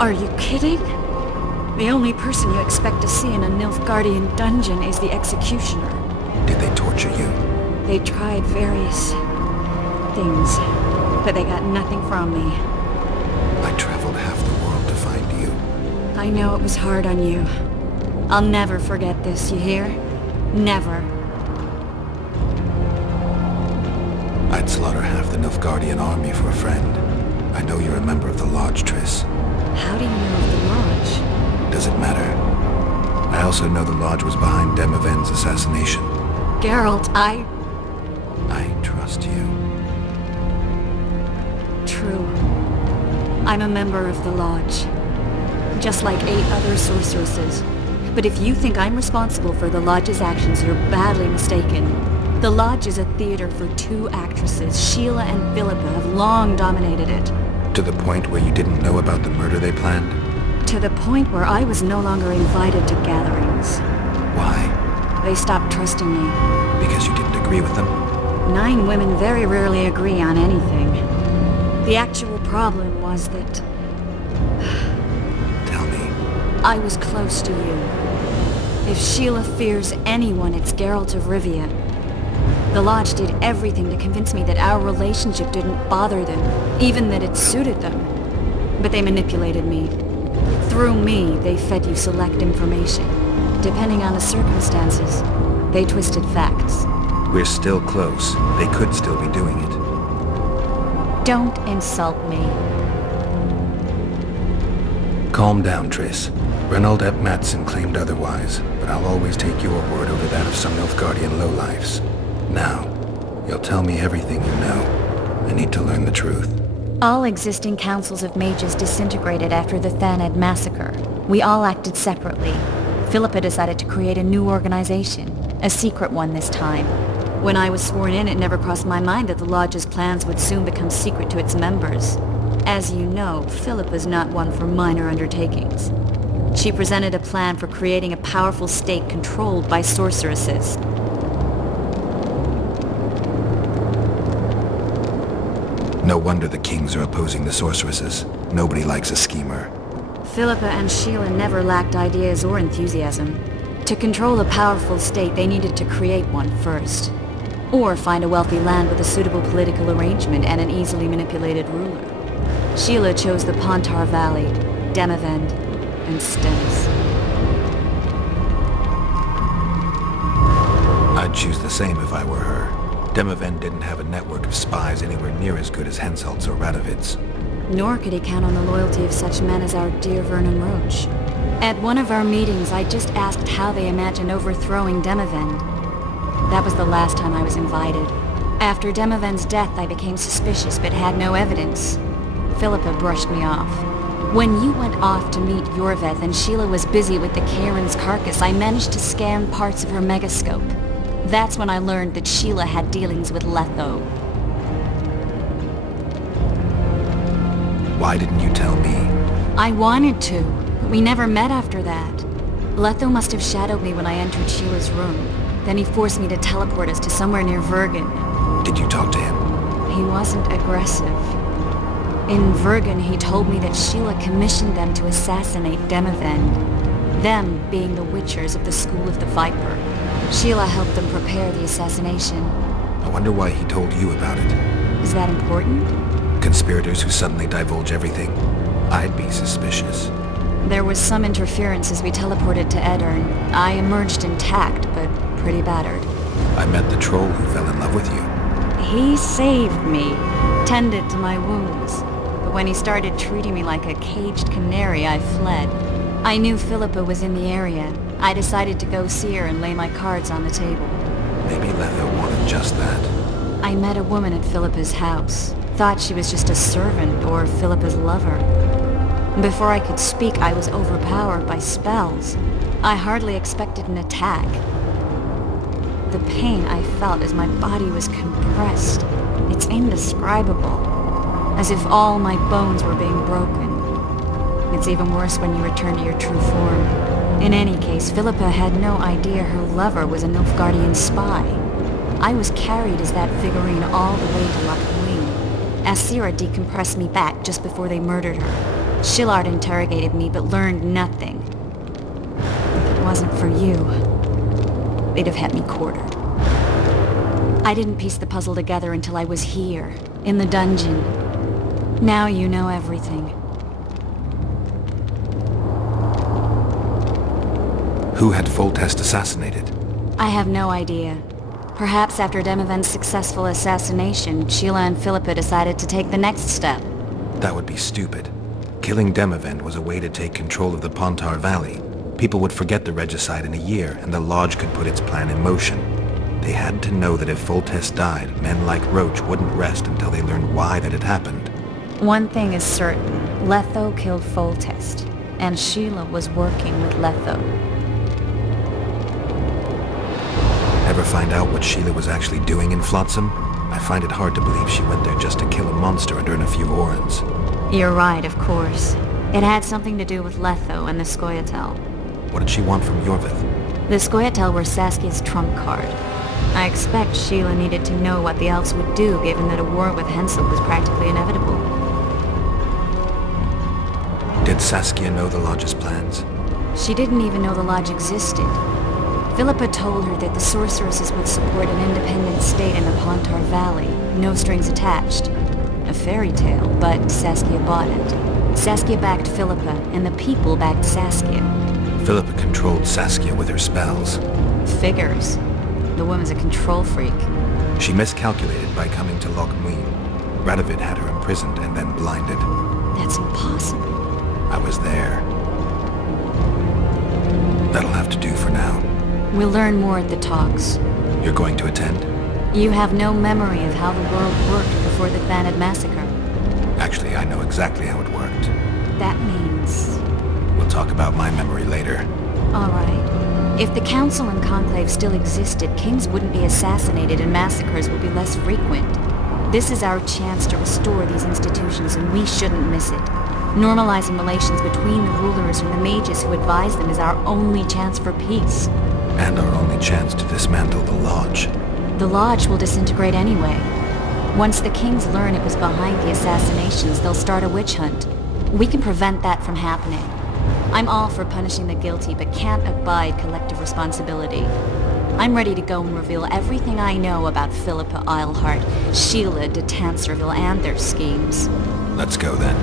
Are you kidding? The only person you expect to see in a Nilfgaardian dungeon is the executioner. Did they torture you? They tried various things, but they got nothing from me. I traveled half the world to find you. I know it was hard on you. I'll never forget this, you hear? Never. I'd slaughter half the Nilfgaardian army for a friend. I know you're a member of the Lodge, Triss. How do you know of the Lodge? Does it matter? I also know the Lodge was behind Demoven's assassination. Geralt, I trust you. True. I'm a member of the Lodge. Just like 8 other sorceresses. But if you think I'm responsible for the Lodge's actions, you're badly mistaken. The Lodge is a theater for 2 actresses. Sheila and Philippa have long dominated it. To the point where you didn't know about the murder they planned? To the point where I was no longer invited to gatherings. Why? They stopped trusting me. Because you didn't agree with them? 9 women very rarely agree on anything. The actual problem was that... Tell me. I was close to you. If Sheila fears anyone, it's Geralt of Rivia. The Lodge did everything to convince me that our relationship didn't bother them, even that it suited them. But they manipulated me. Through me, they fed you select information. Depending on the circumstances, they twisted facts. We're still close. They could still be doing it. Don't insult me. Calm down, Triss. Reynold Ep Matson claimed otherwise, but I'll always take your word over that of some Nilfgaardian lowlifes. Now, you'll tell me everything you know. I need to learn the truth. All existing councils of mages disintegrated after the Thanad massacre. We all acted separately. Philippa decided to create a new organization, a secret one this time. When I was sworn in, it never crossed my mind that the Lodge's plans would soon become secret to its members. As you know, Philippa's not one for minor undertakings. She presented a plan for creating a powerful state controlled by sorceresses. No wonder the kings are opposing the sorceresses. Nobody likes a schemer. Philippa and Sheila never lacked ideas or enthusiasm. To control a powerful state, they needed to create one first. Or find a wealthy land with a suitable political arrangement and an easily manipulated ruler. Sheila chose the Pontar Valley, Demavend, and Stennis. I'd choose the same if I were her. Demavend didn't have a network of spies anywhere near as good as Henselt's or Radovid's. Nor could he count on the loyalty of such men as our dear Vernon Roche. At one of our meetings, I just asked how they imagined overthrowing Demavend. That was the last time I was invited. After Demavend's death, I became suspicious but had no evidence. Philippa brushed me off. When you went off to meet Yorveth and Sheila was busy with the Karen's carcass, I managed to scan parts of her megascope. That's when I learned that Sheila had dealings with Letho. Why didn't you tell me? I wanted to, but we never met after that. Letho must have shadowed me when I entered Sheila's room. Then he forced me to teleport us to somewhere near Vergen. Did you talk to him? He wasn't aggressive. In Vergen, he told me that Sheila commissioned them to assassinate Demavend. Them being the Witchers of the School of the Viper. Sheila helped them prepare the assassination. I wonder why he told you about it. Is that important? Conspirators who suddenly divulge everything. I'd be suspicious. There was some interference as we teleported to Edirn. I emerged intact, but pretty battered. I met the troll who fell in love with you. He saved me, tended to my wounds. But when he started treating me like a caged canary, I fled. I knew Philippa was in the area. I decided to go see her and lay my cards on the table. Maybe Letho wanted just that. I met a woman at Philippa's house. Thought she was just a servant or Philippa's lover. Before I could speak, I was overpowered by spells. I hardly expected an attack. The pain I felt as my body was compressed. It's indescribable. As if all my bones were being broken. It's even worse when you return to your true form. In any case, Philippa had no idea her lover was a Nilfgaardian spy. I was carried as that figurine all the way to Loc Muinne. Asira decompressed me back just before they murdered her. Shillard interrogated me but learned nothing. If it wasn't for you, they'd have had me quartered. I didn't piece the puzzle together until I was here, in the dungeon. Now you know everything. Who had Foltest assassinated? I have no idea. Perhaps after Demavend's successful assassination, Sheila and Philippa decided to take the next step. That would be stupid. Killing Demavend was a way to take control of the Pontar Valley. People would forget the regicide in a year, and the Lodge could put its plan in motion. They had to know that if Foltest died, men like Roach wouldn't rest until they learned why that had happened. One thing is certain. Letho killed Foltest, and Sheila was working with Letho. Ever find out what Sheila was actually doing in Flotsam? I find it hard to believe she went there just to kill a monster and earn a few orans. You're right, of course. It had something to do with Letho and the Scoia'tael. What did she want from Yorvith? The Scoia'tael were Saskia's trump card. I expect Sheila needed to know what the elves would do, given that a war with Hensel was practically inevitable. Did Saskia know the Lodge's plans? She didn't even know the Lodge existed. Philippa told her that the sorceresses would support an independent state in the Pontar Valley, no strings attached. A fairy tale, but Saskia bought it. Saskia backed Philippa, and the people backed Saskia. Philippa controlled Saskia with her spells. Figures. The woman's a control freak. She miscalculated by coming to Loc Muinne. Radovid had her imprisoned and then blinded. That's impossible. I was there. That'll have to do for now. We'll learn more at the talks. You're going to attend? You have no memory of how the world worked before the Thanad massacre. Actually, I know exactly how it worked. That means... We'll talk about my memory later. All right. If the Council and Conclave still existed, kings wouldn't be assassinated and massacres would be less frequent. This is our chance to restore these institutions, and we shouldn't miss it. Normalizing relations between the rulers and the mages who advise them is our only chance for peace. And our only chance to dismantle the Lodge. The Lodge will disintegrate anyway. Once the kings learn it was behind the assassinations, they'll start a witch hunt. We can prevent that from happening. I'm all for punishing the guilty, but can't abide collective responsibility. I'm ready to go and reveal everything I know about Philippa Eilhart, Sheila de Tancerville, and their schemes. Let's go then.